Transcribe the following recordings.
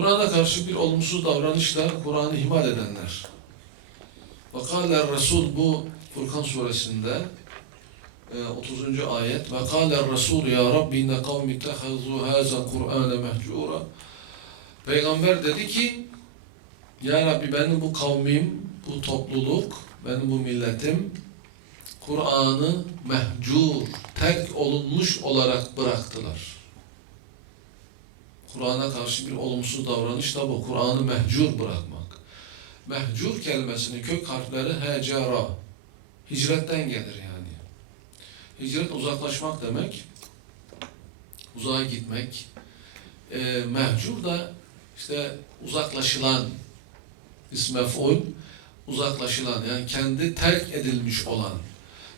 Kur'an'a karşı bir olumsuz davranışla Kur'an'ı ihmal edenler. Vekâler Resul bu Furkan suresinde e, 30. ayet. Vekâler Resul ya Rabbi inne kavmi ittehazû hâzâ Kur'âne mehcûra. Peygamber dedi ki Ya Rabbi benim bu kavmim, bu topluluk, benim bu milletim Kur'an'ı mehcur, terk olunmuş olarak bıraktılar. Kur'an'a karşı bir olumsuz davranış da bu. Kur'an'ı mehcur bırakmak. Mehcur kelimesinin kök harfleri hecara. Hicretten gelir yani. Hicret uzaklaşmak demek. Uzağa gitmek. E, mehcur da işte uzaklaşılan ismef'ul uzaklaşılan yani kendi terk edilmiş olan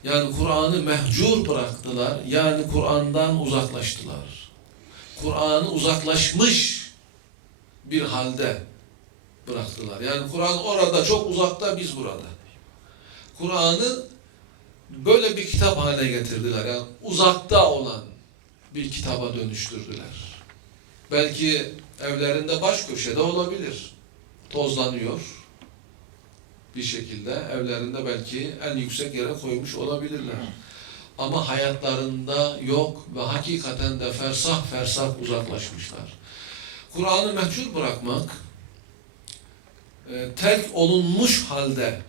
yani Kur'an'ı mehcur bıraktılar yani Kur'an'dan uzaklaştılar. Kur'an'ı uzaklaşmış bir halde bıraktılar. Yani Kur'an orada çok uzakta biz burada. Kur'an'ı böyle bir kitap haline getirdiler. Yani uzakta olan bir kitaba dönüştürdüler. Belki evlerinde baş köşede olabilir. Tozlanıyor. Bir şekilde evlerinde belki en yüksek yere koymuş olabilirler. Ama hayatlarında yok ve hakikaten de fersah fersah uzaklaşmışlar. Kur'an'ı mehcur bırakmak, e, terk olunmuş halde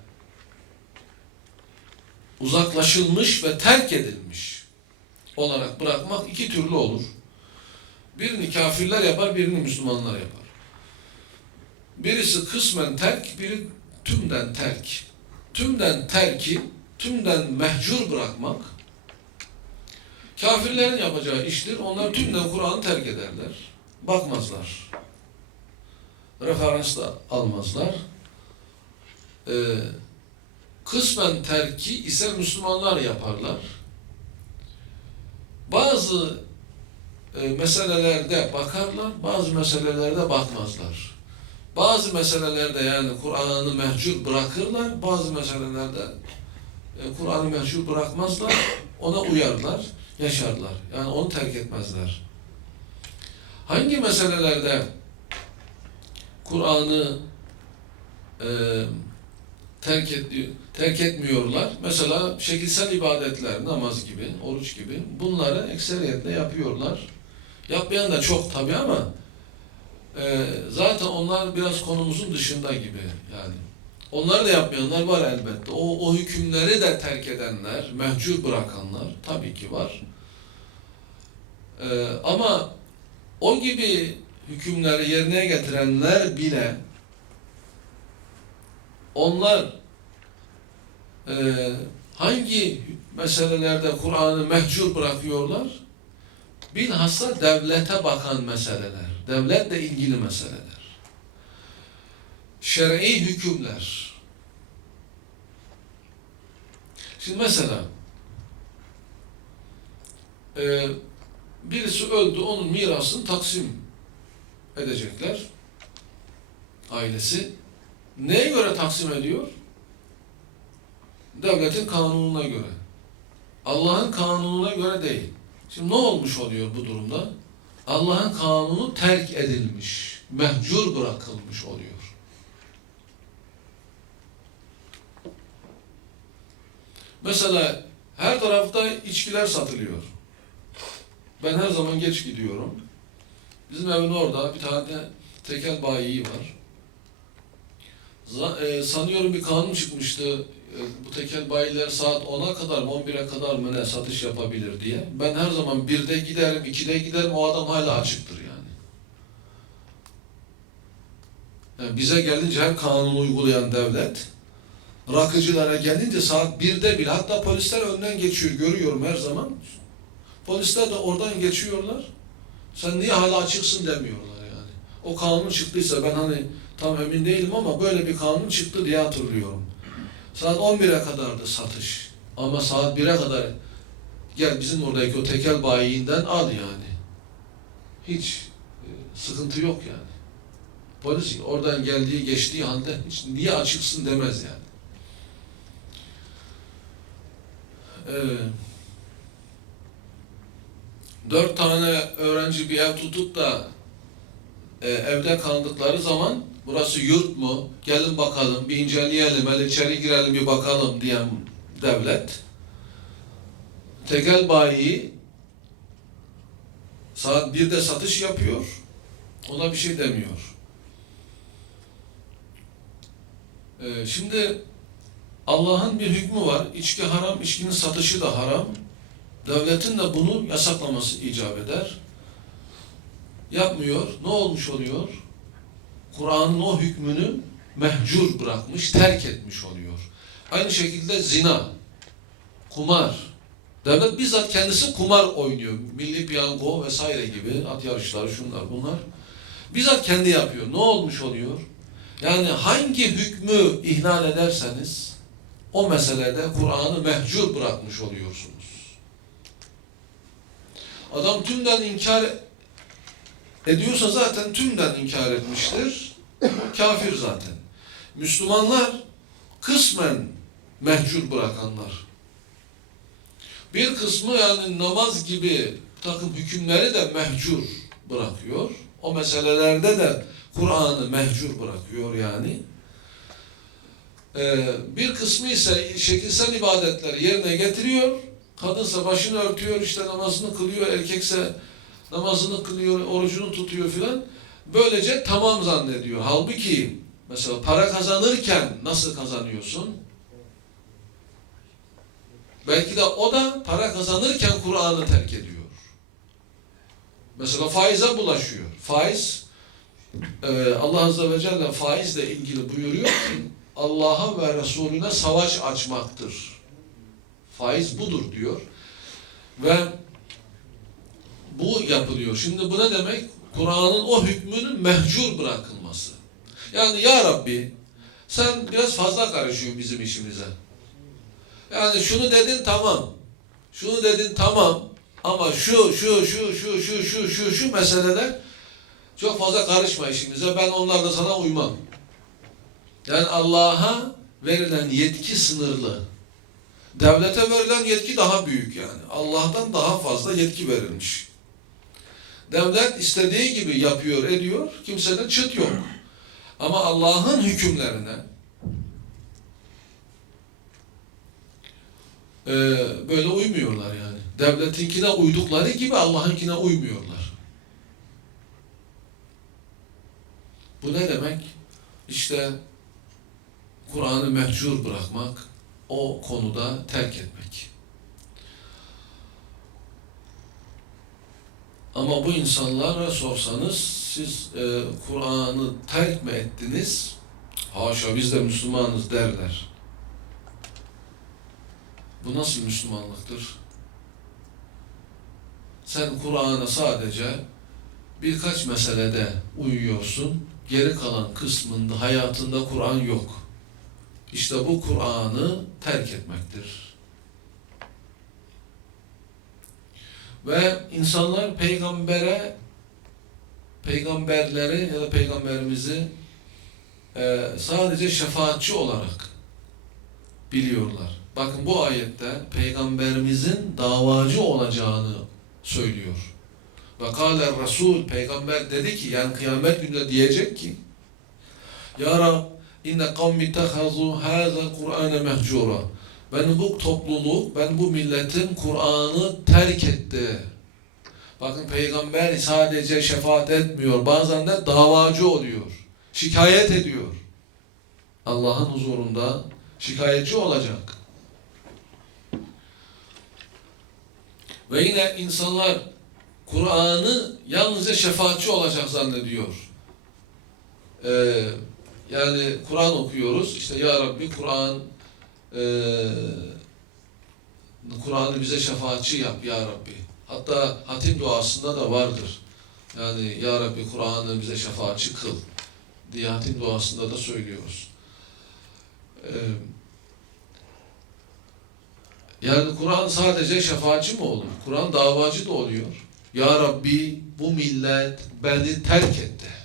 uzaklaşılmış ve terk edilmiş olarak bırakmak iki türlü olur. Birini kafirler yapar, birini Müslümanlar yapar. Birisi kısmen terk, biri tümden terk. Tümden terki, tümden mehcur bırakmak, kafirlerin yapacağı iştir. Onlar tümden Kur'an'ı terk ederler. Bakmazlar. Referans da almazlar. Ee, kısmen terki ise Müslümanlar yaparlar. Bazı e, meselelerde bakarlar, bazı meselelerde bakmazlar. Bazı meselelerde yani Kur'an'ı mehcur bırakırlar, bazı meselelerde e, Kur'an'ı mehcur bırakmazlar, ona uyarlar, yaşarlar. Yani onu terk etmezler. Hangi meselelerde Kur'an'ı e, terk, et, terk etmiyorlar? Mesela şekilsel ibadetler, namaz gibi, oruç gibi bunları ekseriyetle yapıyorlar. Yapmayan da çok tabii ama e, zaten onlar biraz konumuzun dışında gibi yani. Onları da yapmayanlar var elbette. O, o hükümleri de terk edenler, mehcur bırakanlar tabii ki var. E, ama o gibi hükümleri yerine getirenler bile onlar e, hangi meselelerde Kur'an'ı mehcur bırakıyorlar? Bilhassa devlete bakan meseleler, devletle ilgili meseleler. Şer'i hükümler. Şimdi mesela e, birisi öldü, onun mirasını taksim edecekler. Ailesi. Neye göre taksim ediyor? Devletin kanununa göre. Allah'ın kanununa göre değil. Şimdi ne olmuş oluyor bu durumda? Allah'ın kanunu terk edilmiş, mehcur bırakılmış oluyor. Mesela her tarafta içkiler satılıyor. Ben her zaman geç gidiyorum. Bizim evin orada bir tane tekel bayi var. E, sanıyorum bir kanun çıkmıştı. E, bu tekel bayiler saat 10'a kadar mı 11'e kadar mı ne satış yapabilir diye. Ben her zaman 1'de giderim, 2'de giderim o adam hala açıktır yani. yani bize gelince her kanunu uygulayan devlet rakıcılara gelince saat 1'de bile hatta polisler önden geçiyor görüyorum her zaman. Polisler de oradan geçiyorlar. Sen niye hala açıksın demiyorlar yani. O kanun çıktıysa ben hani tam emin değilim ama böyle bir kanun çıktı diye hatırlıyorum. Saat 11'e kadardı satış. Ama saat 1'e kadar gel bizim oradaki o tekel bayiinden al yani. Hiç e, sıkıntı yok yani. Polis oradan geldiği geçtiği halde hiç niye açıksın demez yani. Evet. Dört tane öğrenci bir ev tutup da e, evde kaldıkları zaman burası yurt mu? Gelin bakalım, bir inceleyelim, hele içeri girelim bir bakalım diyen devlet tekel bayi saat 1'de satış yapıyor. Ona bir şey demiyor. Ee, şimdi Allah'ın bir hükmü var. İçki haram, içkinin satışı da haram. Devletin de bunu yasaklaması icap eder. Yapmıyor. Ne olmuş oluyor? Kur'an'ın o hükmünü mehcur bırakmış, terk etmiş oluyor. Aynı şekilde zina, kumar. Devlet bizzat kendisi kumar oynuyor. Milli piyango vesaire gibi at yarışları şunlar bunlar. Bizzat kendi yapıyor. Ne olmuş oluyor? Yani hangi hükmü ihlal ederseniz o meselede Kur'an'ı mehcur bırakmış oluyorsunuz. Adam tümden inkar ediyorsa zaten tümden inkar etmiştir. Kafir zaten. Müslümanlar kısmen mehcur bırakanlar. Bir kısmı yani namaz gibi takım hükümleri de mehcur bırakıyor. O meselelerde de Kur'an'ı mehcur bırakıyor yani. Ee, bir kısmı ise şekilsel ibadetleri yerine getiriyor. Kadınsa başını örtüyor, işte namazını kılıyor, erkekse namazını kılıyor, orucunu tutuyor filan. Böylece tamam zannediyor. Halbuki mesela para kazanırken nasıl kazanıyorsun? Belki de o da para kazanırken Kur'an'ı terk ediyor. Mesela faize bulaşıyor. Faiz, e, Allah Azze ve Celle faizle ilgili buyuruyor ki Allah'a ve Resulüne savaş açmaktır. Faiz budur diyor. Ve bu yapılıyor. Şimdi bu ne demek? Kur'an'ın o hükmünün mehcur bırakılması. Yani ya Rabbi sen biraz fazla karışıyorsun bizim işimize. Yani şunu dedin tamam. Şunu dedin tamam. Ama şu, şu, şu, şu, şu, şu, şu, şu meseleler çok fazla karışma işimize. Ben onlarla sana uymam. Yani Allah'a verilen yetki sınırlı. Devlete verilen yetki daha büyük yani. Allah'tan daha fazla yetki verilmiş. Devlet istediği gibi yapıyor, ediyor. Kimsede çıt yok. Ama Allah'ın hükümlerine e, böyle uymuyorlar yani. Devletinkine uydukları gibi Allah'ınkine uymuyorlar. Bu ne demek? İşte Kur'an'ı mehcur bırakmak, o konuda terk etmek. Ama bu insanlara sorsanız siz e, Kur'an'ı terk mi ettiniz? Haşa biz de Müslümanız derler. Bu nasıl Müslümanlıktır? Sen Kur'an'a sadece birkaç meselede uyuyorsun, geri kalan kısmında hayatında Kur'an yok. İşte bu Kur'an'ı terk etmektir. Ve insanlar peygambere, peygamberleri ya da peygamberimizi e, sadece şefaatçi olarak biliyorlar. Bakın bu ayette peygamberimizin davacı olacağını söylüyor. Ve kâle Resul peygamber dedi ki yani kıyamet gününde diyecek ki Ya Rab inne kavmi tehazu hâzel Kur'ane mehcura ben bu topluluk, ben bu milletin Kur'an'ı terk etti. Bakın peygamber sadece şefaat etmiyor. Bazen de davacı oluyor. Şikayet ediyor. Allah'ın huzurunda şikayetçi olacak. Ve yine insanlar Kur'an'ı yalnızca şefaatçi olacak zannediyor. Ee, yani Kur'an okuyoruz. İşte Ya Rabbi Kur'an ee, Kur'an'ı bize şefaatçi yap Ya Rabbi. Hatta hatim duasında da vardır. Yani Ya Rabbi Kur'an'ı bize şefaatçi kıl diye hatim duasında da söylüyoruz. Ee, yani Kur'an sadece şefaatçi mi olur? Kur'an davacı da oluyor. Ya Rabbi bu millet beni terk etti.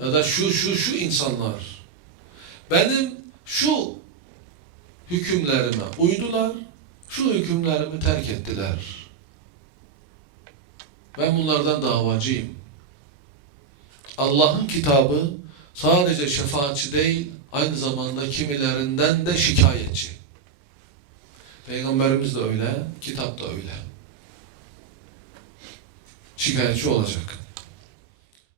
Ya da şu şu şu insanlar benim şu hükümlerime uydular, şu hükümlerimi terk ettiler. Ben bunlardan davacıyım. Allah'ın kitabı sadece şefaatçi değil, aynı zamanda kimilerinden de şikayetçi. Peygamberimiz de öyle, kitap da öyle. Şikayetçi olacak.